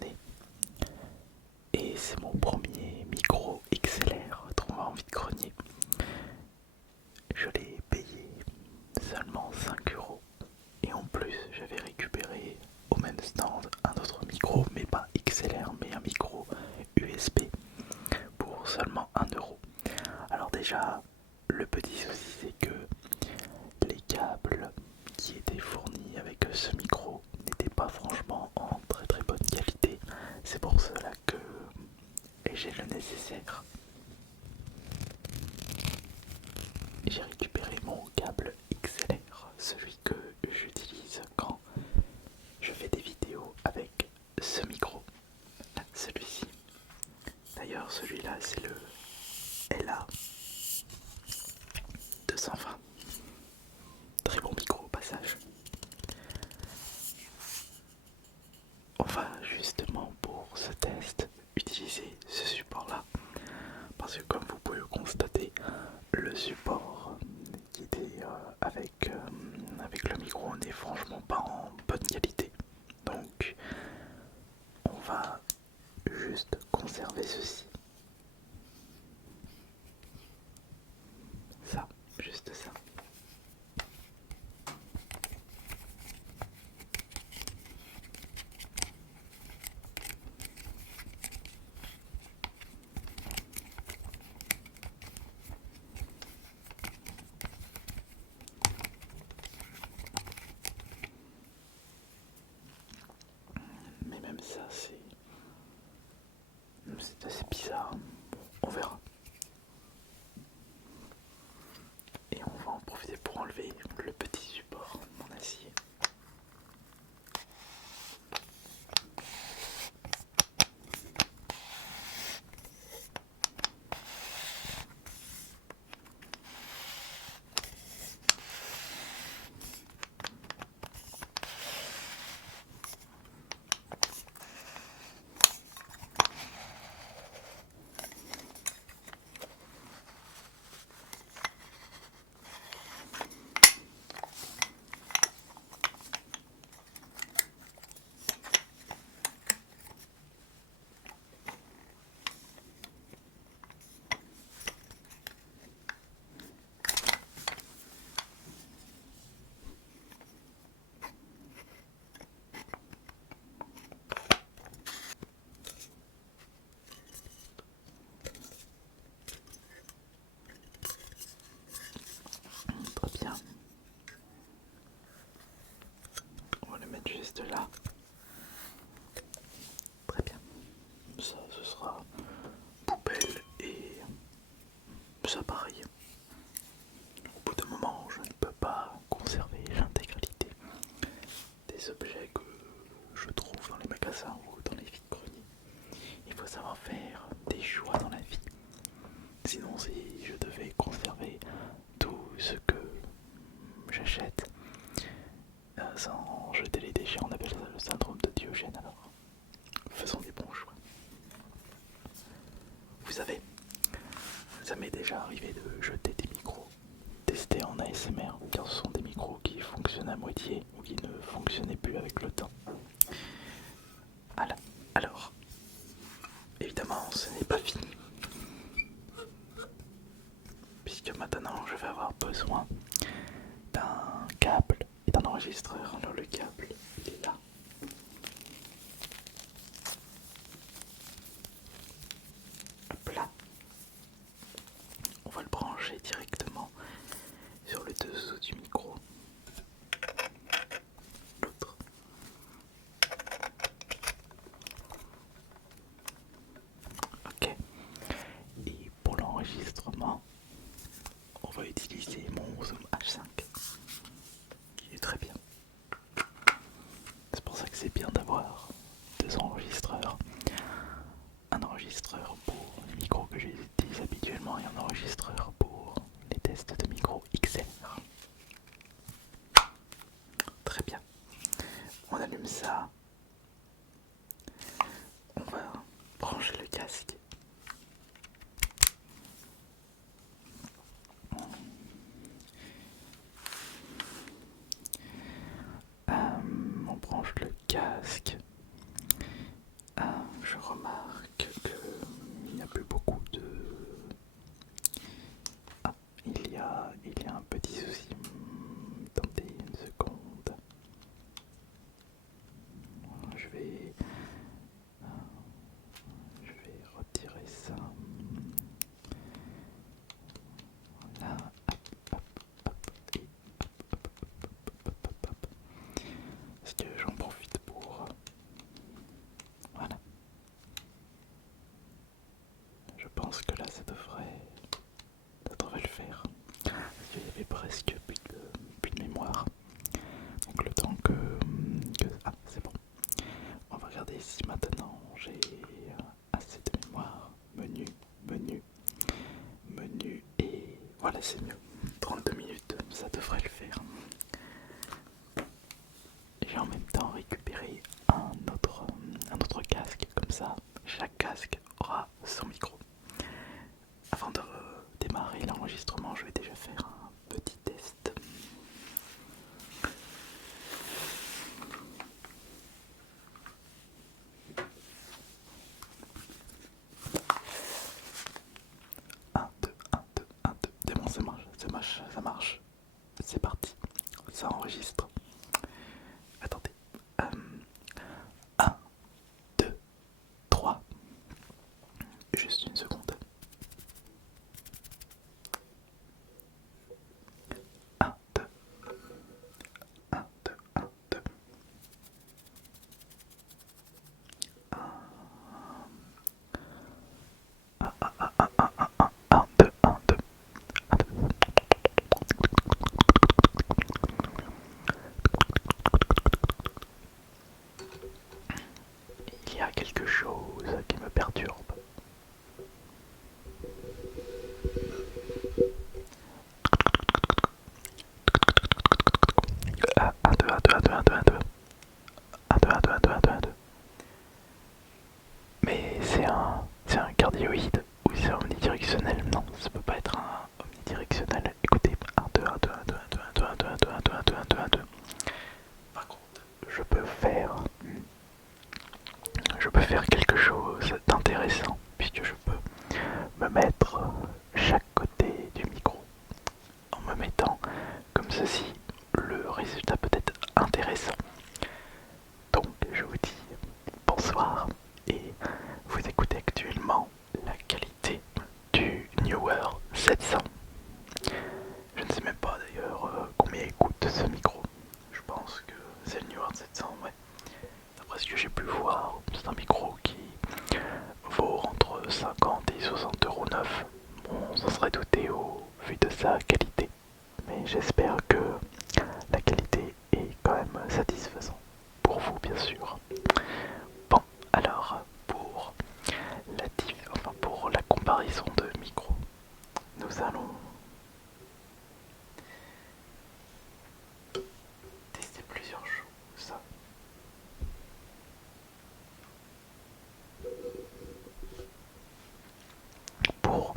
année. Et c'est mon premier micro XLR dont on a envie de grogner. Je l'ai payé seulement 5 € et en plus j'avais récupéré au même stand un autre micro, mais pas XLR mais un micro USB pour seulement 1 €. Alors déjà le petit souci c'est que les câbles qui étaient fournis avec ce micro n'étaient pas franchement en très très bonne qualité. C'est pour cela que j'ai le nécessaire. J'ai récupéré mon câble XLR, celui que j'utilise quand je fais des vidéos avec ce micro, là, celui-ci. D'ailleurs celui-là c'est le LA 220. Très bon micro au passage. On va justement pour ce test utiliser ce support là parce que comme vous pouvez le constater, le support qui était avec le micro n'est franchement pas en bonne qualité. Donc on va juste conserver ceci. Ça, juste ça. Mais même ça, c'est assez bizarre. On verra. Et on va en profiter pour enlever le petit support en acier. Très bien. On va le mettre juste là. Très bien. Ça, ce sera poubelle et ça pareil. Au bout d'un moment, je ne peux pas conserver l'intégralité des objets que je trouve dans les magasins ou dans les vides-greniers. Il faut savoir faire des choix dans la vie. Sinon, si je devais conserver tout ce que j'achète sans jeter les déchets, on appelle ça le syndrome de Diogène. Alors, faisons des bons choix. Vous savez, ça m'est déjà arrivé de jeter des micros, tester en ASMR, car ce sont des micros qui fonctionnent à moitié ou qui ne fonctionnaient plus avec le temps. Alors, évidemment, ce n'est pas fini, puisque maintenant je vais avoir besoin d'un câble et d'un enregistreur. Alors le câble, il est là. Hop là. On va le brancher directement sur le dessous du micro. L'autre. Ok. Et pour l'enregistrement, on va utiliser mon Zoom H5 qui est très bien. c'est mieux. 32 minutes, ça devrait le faire. J'ai en même temps récupéré un autre casque, comme ça chaque casque aura son micro. Avant de démarrer l'enregistrement, je vais déjà faire un petit test. Un, deux, un, deux, un, deux. C'est bon, ça marche, ça marche, ça marche. C'est parti, ça enregistre. Attendez. 1, 2, 3. Juste une seconde. 1, 2, 1, 2, 1, 2. 1, 2, 1, 2. Il y a quelque chose qui me perturbe. 1, 2, 1, 2, 1, 2, 1, 2, 1, 2. 1, 2, 1, 2, 1, 2, 1, 2, 1, 2. Mais c'est un cardioïde ou c'est omnidirectionnel? Non, ça peut pas être un omnidirectionnel. Écoutez, 1, 2, 1, 2, 1, 2, 1, 2, 1, 2, 1, 2, 1, 2, 1, 2, 1, 2, 1, 2, 1, 2. Par contre, je peux faire quelque chose d'intéressant puisque je peux me mettre chaque côté du micro. En me mettant comme ceci, le résultat peut être intéressant. Donc je vous dis bonsoir et vous écoutez actuellement la qualité du Newer 700. Je ne sais même pas d'ailleurs combien écoute ce micro. Je pense que c'est le Newer 700, ouais. D'après ce que j'ai pu voir, c'est un micro qui vaut entre 50 et 60 € neuf. Bon, on s'en serait douté au vu de sa qualité. Mais j'espère que la qualité est quand même satisfaisante. Pour vous, bien sûr. Bon, alors, pour la comparaison de micro, nous allons tester plusieurs choses. Pour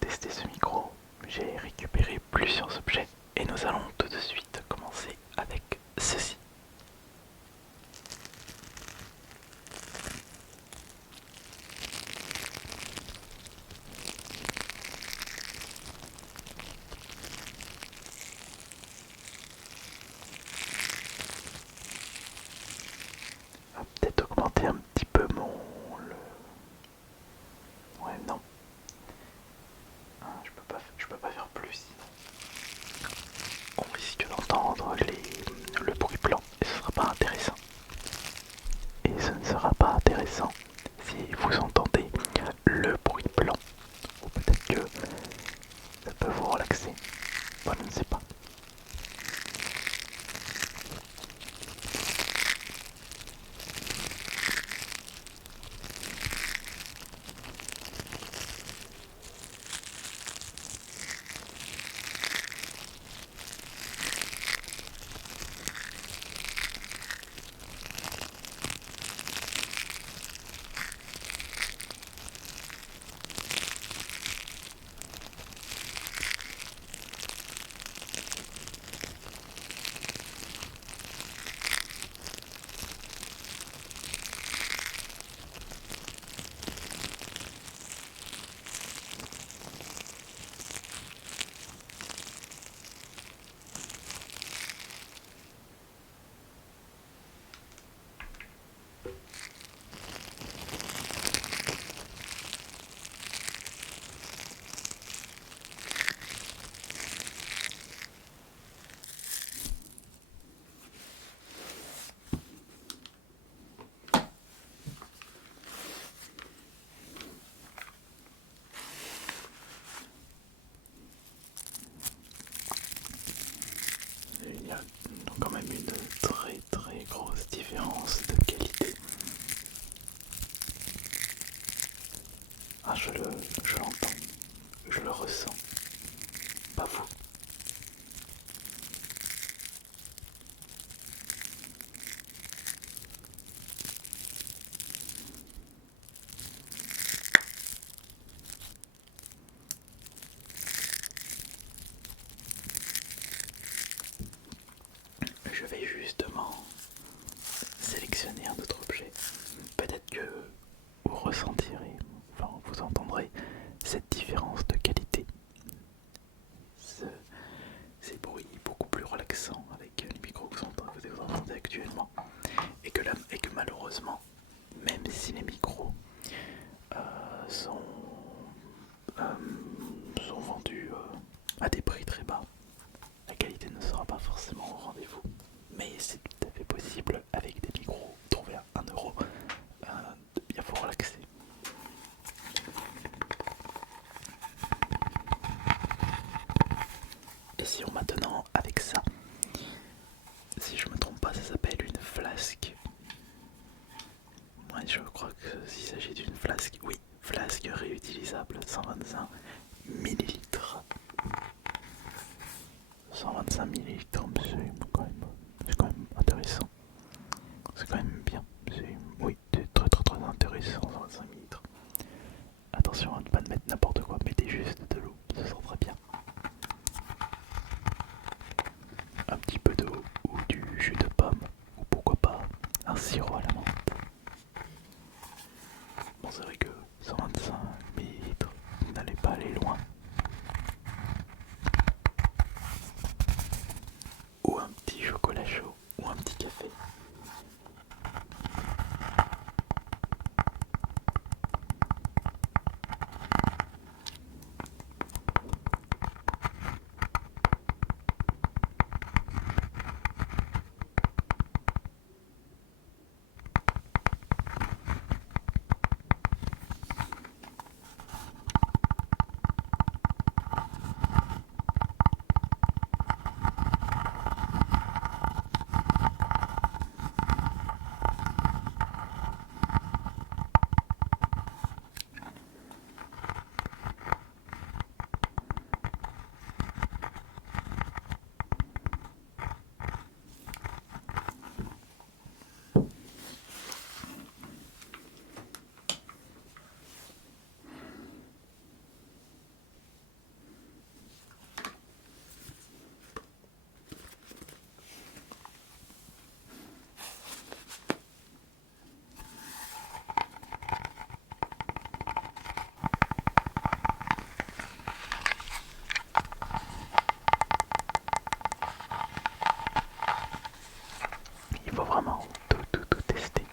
tester ce micro, j'ai récupéré plusieurs objets et nous allons tout de suite commencer avec ceci. On va peut-être augmenter un petit peu Ouais, non. Ah, je peux pas faire plus sinon. On risque d'entendre le bruit blanc et ce sera pas intéressant. Et ce ne sera pas intéressant si vous entendez le bruit blanc. Ou peut-être que ça peut vous relaxer. Moi je ne sais pas. Il y a quand même une très grosse différence de qualité. Ah, je l'entends, je le ressens. pas vous. Je vais justement sélectionner un autre objet. Peut-être que vous ressentirez, enfin vous entendrez cette différence de qualité. Ces bruits beaucoup plus relaxants avec les micros que vous entendez actuellement. Et que malheureusement, même si les micros sont, sont vendus à des prix très bas, la qualité ne sera pas forcément au rendez-vous. Mais c'est tout à fait possible avec des micros trouvés à 1 € de bien vous relaxer. Essayons maintenant avec ça. Si je me trompe pas, ça s'appelle une flasque. Ouais, je crois que s'il s'agit d'une flasque, oui, flasque réutilisable, 125 millilitres. 125 millilitres, c'est quand même intéressant. C'est quand même bien. Oui, c'est très très très intéressant, 125 millilitres. Attention à ne pas mettre n'importe quoi, mettez juste de l'eau, ça sent très bien. Un petit peu d'eau ou du jus de pomme, ou pourquoi pas un sirop à la menthe. Bon, c'est vrai que 125 millilitres, vous n'allez pas aller loin. Ou un petit chocolat chaud, ou un petit café. Il faut vraiment tout tester.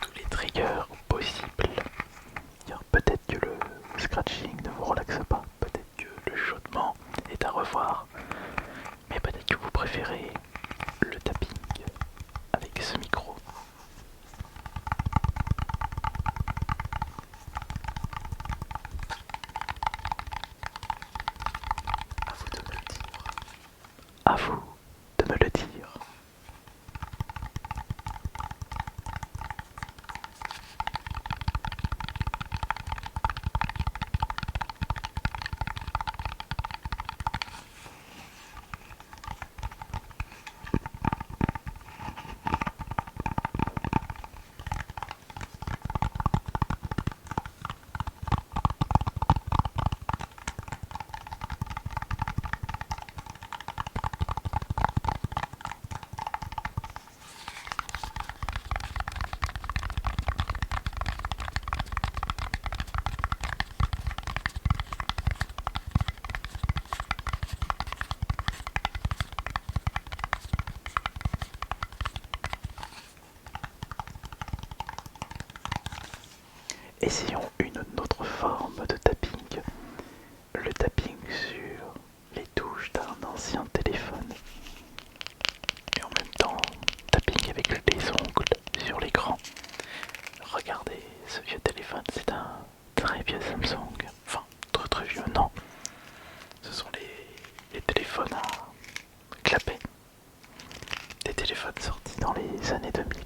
Tous les triggers possibles. Car peut-être que le scratching ne vous relaxe pas, peut-être que le chaudement est à revoir, mais peut-être que vous préférez le tapping avec ce micro. À vous de me le dire. À vous de me le dire. Essayons une autre forme de tapping, le tapping sur les touches d'un ancien téléphone et en même temps tapping avec les ongles sur l'écran. Regardez ce vieux téléphone, c'est un très vieux Samsung, enfin très vieux, non, ce sont les téléphones à clapet, des téléphones sortis dans les années 2000.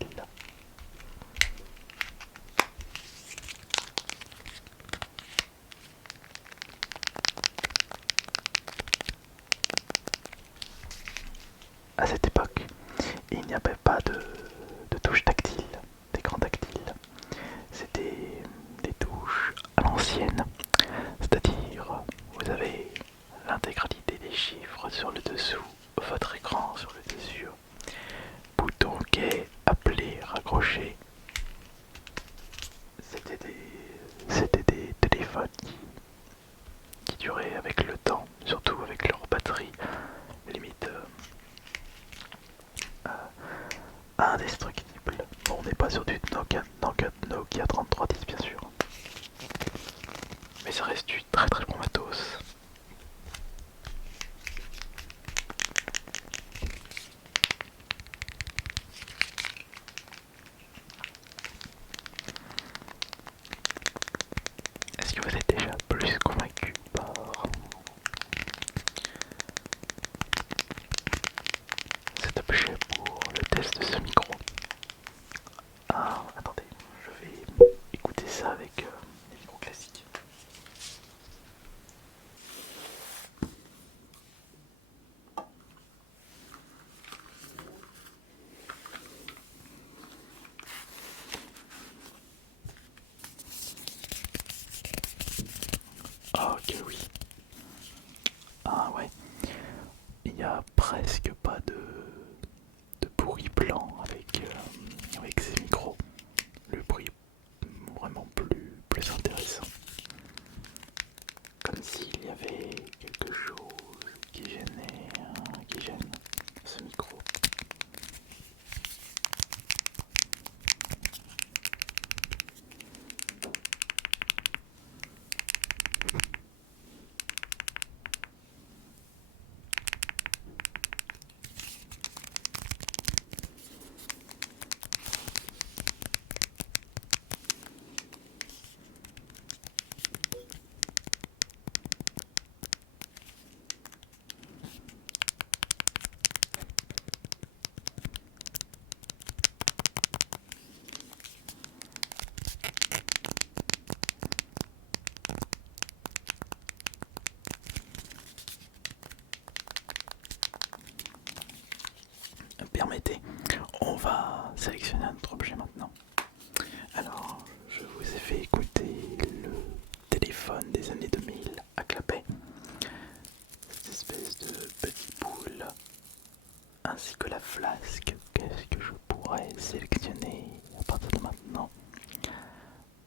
ainsi que la flasque. Qu'est-ce que je pourrais sélectionner à partir de maintenant?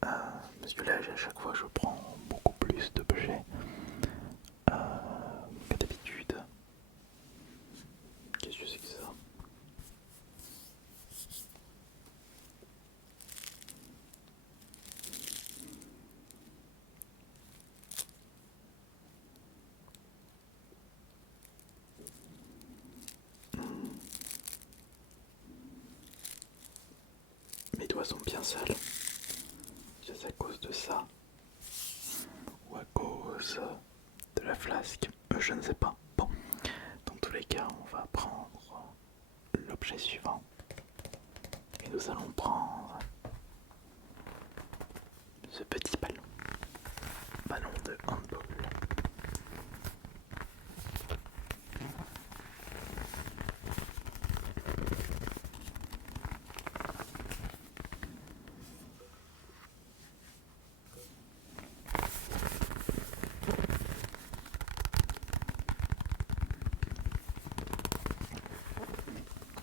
Parce que là, à chaque fois, je prends beaucoup plus d'objets que d'habitude. Qu'est-ce que c'est que ça? Mes doigts sont bien sales. C'est à cause de ça ou à cause de la flasque? Je ne sais pas. Bon, dans tous les cas, on va prendre l'objet suivant. Et nous allons prendre ce petit ballon. Ballon de handball.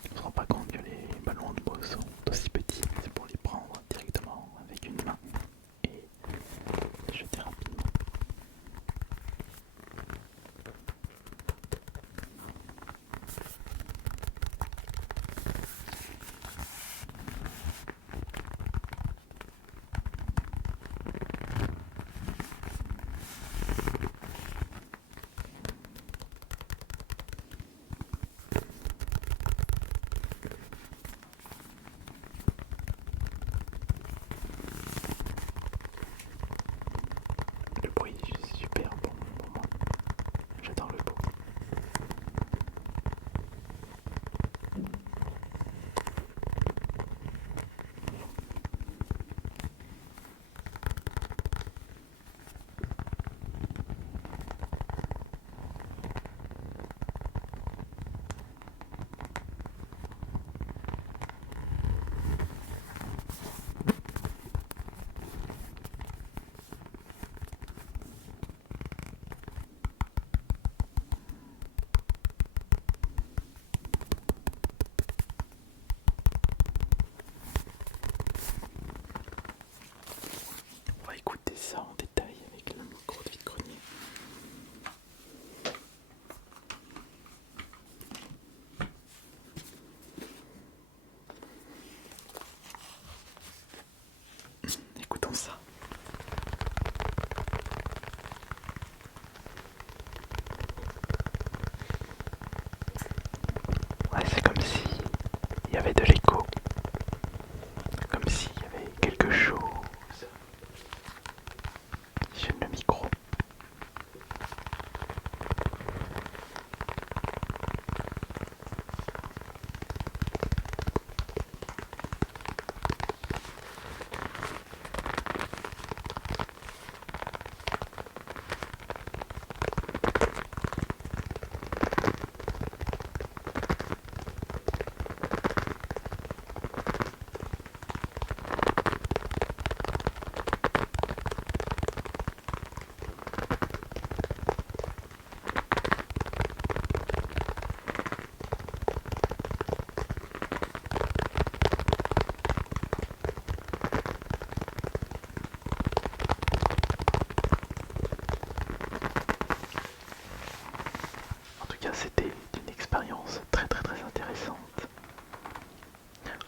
On ne se rend pas compte que les ballons de handball sont aussi petits. C'est pour les prendre directement avec une main et les jeter rapidement. Le bruit est super bon pour moi. J'adore le bruit. On va écouter ça en détail avec le micro de vide-grenier. Écoutons ça. Ouais, c'est comme si il y avait de l'écho. Comme s'il y avait quelque chose. J'aime le micro. En tout cas, c'était une expérience très intéressante.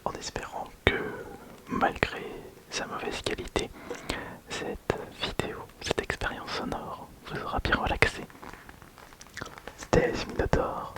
En espérant que, malgré sa mauvaise qualité, cette vidéo, cette expérience sonore vous aura bien relaxé. C'était Minotaur